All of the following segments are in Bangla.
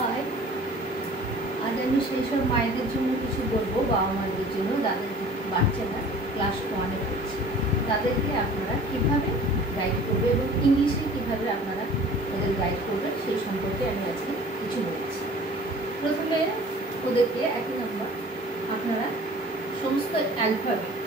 হাই, আজ আমি সেই সব মায়েদের জন্য কিছু বলবো, বাবা মায়েদের জন্য যাদের বাচ্চারা ক্লাস 1-এ পড়ছে, তাদেরকে আপনারা কীভাবে গাইড করবে এবং ইংলিশে কীভাবে আপনারা ওদের গাইড করবেন সেই সম্পর্কে আমি আজকে কিছু বলছি। প্রথমে ওদেরকে 1 নম্বর আপনারা সমস্ত alphabet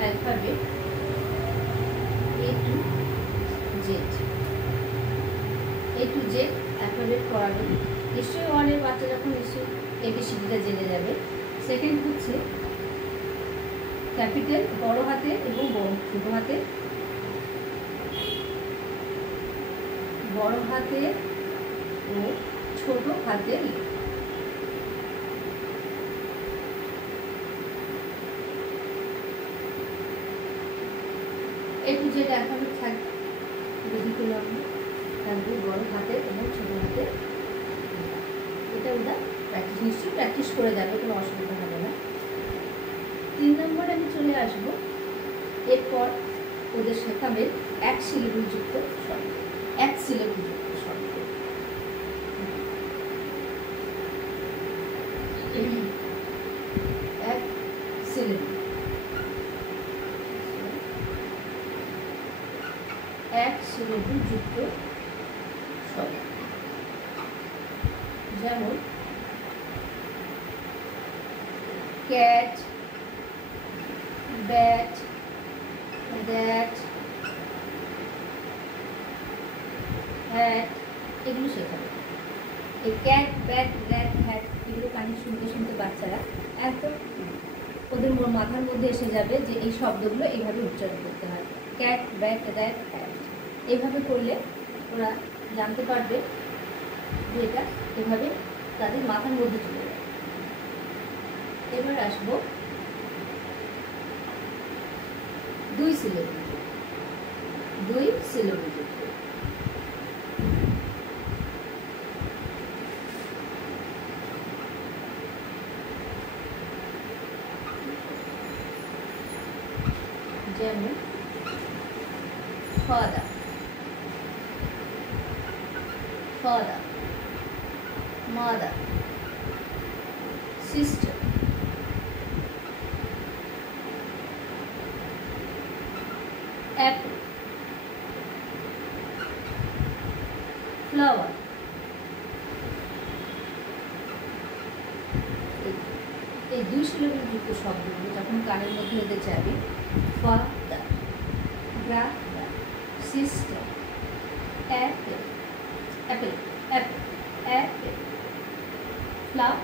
alphabet A to Z alphabet পড়াবেন। নিশ্চয়ই 1-এর বাচ্চা যখন নিশ্চয়ই ABCDটা জেনে যাবে। সেকেন্ড হচ্ছে ক্যাপিটাল বড় হাতে এবং ছোট হাতে, বড় হাতে ও ছোট হাতে A to Z অ্যালফাবেট থাকবে, থাকবে বড় হাতে এবং ছোট হাতে। এটা ওরা নিশ্চয়ই প্র্যাকটিস করে যাবে, কোনো অসুবিধা হবে না। 3 নম্বরে আমি চলে আসবো। এরপর ওদের শেখাবে 1 সিলেবল যুক্ত শব্দ, 1 সিলেবল যুক্ত শব্দ। এক সিলেবল, 1 সিলেবল যুক্ত শব্দ, যেমন ক্যাট, ব্যাট, দ্যাট, হ্যাট, এগুলো শেখাবে। এই ক্যাট, ব্যাট, দ্যাট, হ্যাট এগুলো কানে শুনতে শুনতে বাচ্চারা একদম ওদের মাথার মধ্যে এসে যাবে যে এই শব্দগুলো এইভাবে উচ্চারণ করতে হয়। ক্যাট, ব্যাট, দ্যাট, হ্যাট এইভাবে করলে ওরা জানতে পারবে যে এটা এভাবে তাদের মাথার মধ্যে চলে যাবে। এবার আসবো 2 সিলেবল, 2 সিলেবল যুক্ত। যেমন father, father, mother, sister, apple, flower, এই 2 সিলেবল যুক্ত শব্দগুলো যখন কানের মধ্যে হতে যাবে, father, brother, sister, apple, apple, apple, apple, flower,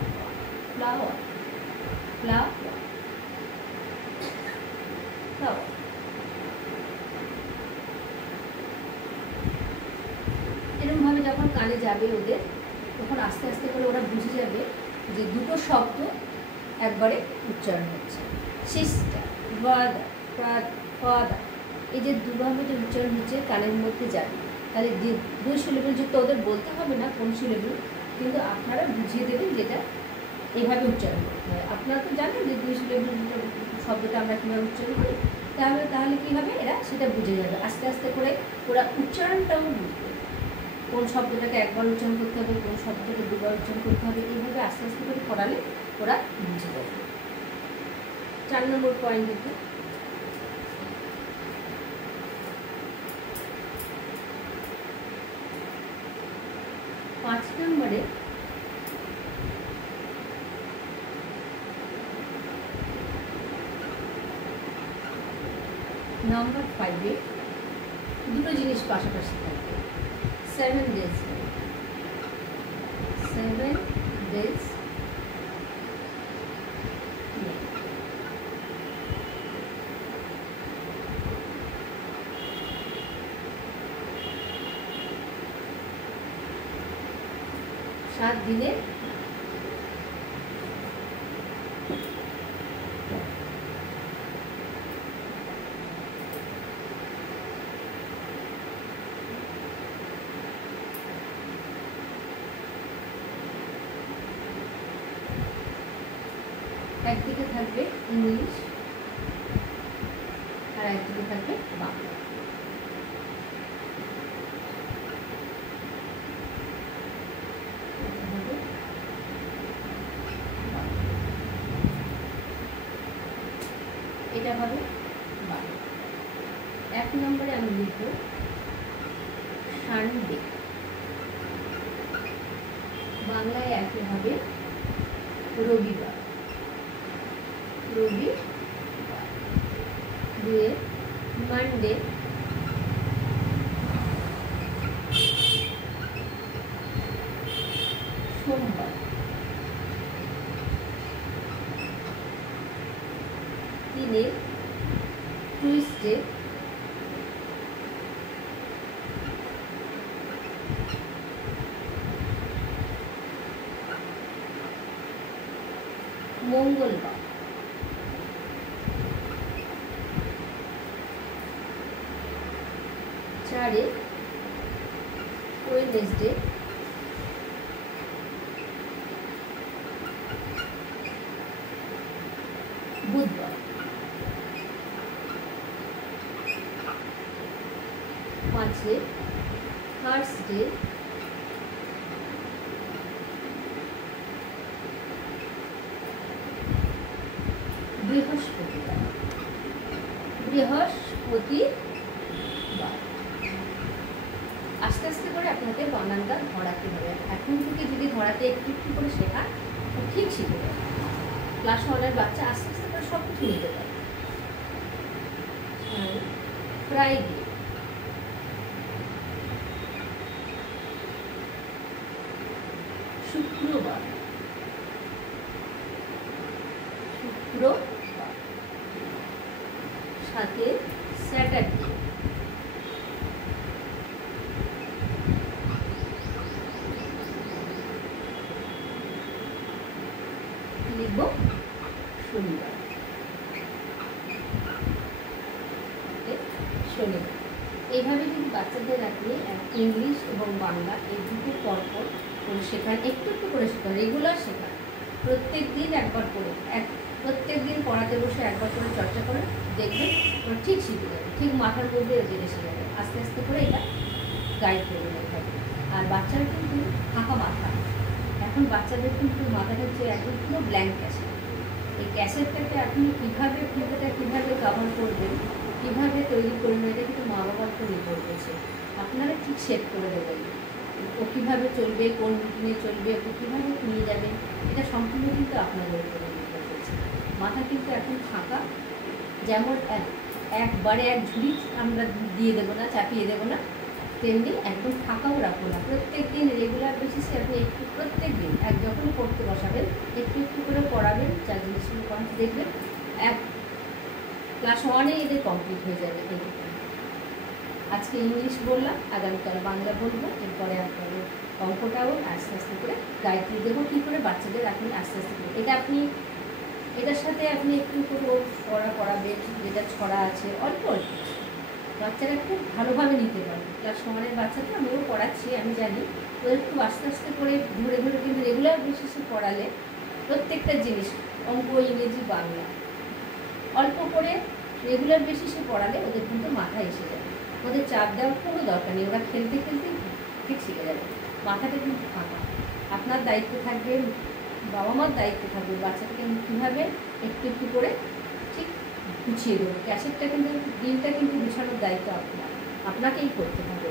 flower, flower, flower. এরকমভাবে যখন কানে যাবে ওদের, তখন আস্তে আস্তে করে ওরা বুঝে যাবে যে দুটো শব্দ একবারে উচ্চারণ হচ্ছে। সিস্টার, ব্রাদার, ফাদার, এই যে দুভাবে যে উচ্চারণ হচ্ছে কানের মধ্যে যাবে। তাহলে 2 সিলেবল যুক্ত ওদের বলতে হবে না কোন সিলেবল, কিন্তু আপনারা বুঝিয়ে দেবেন যেটা এইভাবে উচ্চারণ করতে হয়। আপনারা তো জানেন যে 2 সিলেবল যুক্ত শব্দটা আমরা কীভাবে উচ্চারণ করি। তাহলে কী হবে, এরা সেটা বুঝে যাবে। আস্তে আস্তে করে ওরা উচ্চারণটাও বুঝবে, কোন শব্দটাকে একবার উচ্চারণ করতে হবে, কোন শব্দটাকে 2বার উচ্চারণ করতে হবে। এইভাবে আস্তে আস্তে করে পড়ালে ওরা বুঝে যাবে। 4 নম্বর পয়েন্ট দেখুন, 5 নম্বরে নাম্বার 5-এ দুটো জিনিস পাশাপাশি থাকবে। 7 days, 7 days 7 দিনে একদিকে থাকবে ইংলিশ আর একদিকে থাকবে বাংলা। এটা হবে বাংলা। 1 নম্বরে আমি লিখব সানডে, বাংলায় একই হবে রবিবার। রবিবার। 2 মানডে, সোমবার। 3 টুইসডে, মঙ্গলবার। 4 ওয়েডনেসডে, 5 বুধবার। 5 থার্সডে, 6 বৃহস্পতিবার। আস্তে আস্তে করে আপনাকে বানানটা ধরাতে হবে। এখন থেকে যদি ধরাতে একটু একটু করে শেখা ঠিক শিখে যাবে। ক্লাস 1-এর বাচ্চা আস্তে আস্তে করে সব কিছু নিতে পারে। ফ্রাইডে, শুক্রবার। সাথে স্যাটারডে। লিখব শনিবার। শনিবার। এইভাবে যদি বাচ্চাদের আপনি ইংলিশ এবং বাংলা এই দুটো পরপর করে শেখান, একটু একটু করে শেখান, রেগুলার শেখান, প্রত্যেক দিন একবার করে, প্রত্যেক দিন পড়াতে বসে একবার করে চর্চা করেন, দেখবেন ওরা ঠিক শিখে যাবে, ঠিক মাথার মধ্যে এসে যাবে। আস্তে আস্তে করে এটা গাইড করে নেবে। আর বাচ্চারা কিন্তু ফাঁকা মাথা, এখন বাচ্চাদের কিন্তু মাথাটা হচ্ছে একদম পুরো ব্ল্যাঙ্ক ক্যাসেট। এই ক্যাসেটটাকে আপনি কীভাবে কভার করবেন, কীভাবে তৈরি করবেন, এটা কিন্তু মা বাবার উপর নির্ভর করছে। আপনারা ঠিক সেট করে দেবেন ও কীভাবে চলবে, কোন রুটিনে চলবে, ওকে কীভাবে নিয়ে যাবেন, এটা সম্পূর্ণ কিন্তু আপনাদের উপরে নির্ভর করছে। মাথা কিন্তু এখন ফাঁকা, যেমন একবারে এক ঝুড়ি আমরা দিয়ে দেবো না, চাপিয়ে দেবো না, তেমনি একদম ফাঁকাও রাখবো না। প্রত্যেক দিন রেগুলার বেসিসে আপনি একটু প্রত্যেক দিন যখন পড়তে বসাবেন একটু একটু করে পড়াবেন, যা জিনিসগুলো পড়াতে দেখবেন ক্লাস 1-এ এদের কমপ্লিট হয়ে যাবে। আজকে ইংলিশ বললাম, আগামীকাল বাংলা বলবো, এরপরে আপনাদের অঙ্কটাও আস্তে আস্তে করে গাইড দিয়ে দেবো কী করে বাচ্চাদের আপনি আস্তে আস্তে করে এটার সাথে আপনি একটু করে পড়াবেন, যেটা ছড়া আছে অল্প অল্প, বাচ্চারা খুব ভালোভাবে নিতে পারে। ক্লাস 1-এর বাচ্চাকে আমিও পড়াচ্ছি, আমি জানি ওদের খুব আস্তে আস্তে করে ধরে ধরে কিন্তু রেগুলার বেসিসে পড়ালে প্রত্যেকটা জিনিস অঙ্ক, ইংরেজি, বাংলা অল্প করে রেগুলার বেসিসে পড়ালে ওদের কিন্তু মাথায় এসে যাবে। ওদের চাপ দেওয়ার কোনো দরকার নেই, ওরা খেলতে খেলতে ঠিক শিখে যাবে। মাথাটা কিন্তু ফাঁকা। আপনার দায়িত্ব থাকবে, বাবা মার দায়িত্ব থাকবে বাচ্চাটাকে কীভাবে একটু একটু করে ঠিক গুছিয়ে দেবো। ক্যাসেটটা কিন্তু দিনটা কিন্তু গুছানোর দায়িত্ব আপনাকেই করতে হবে।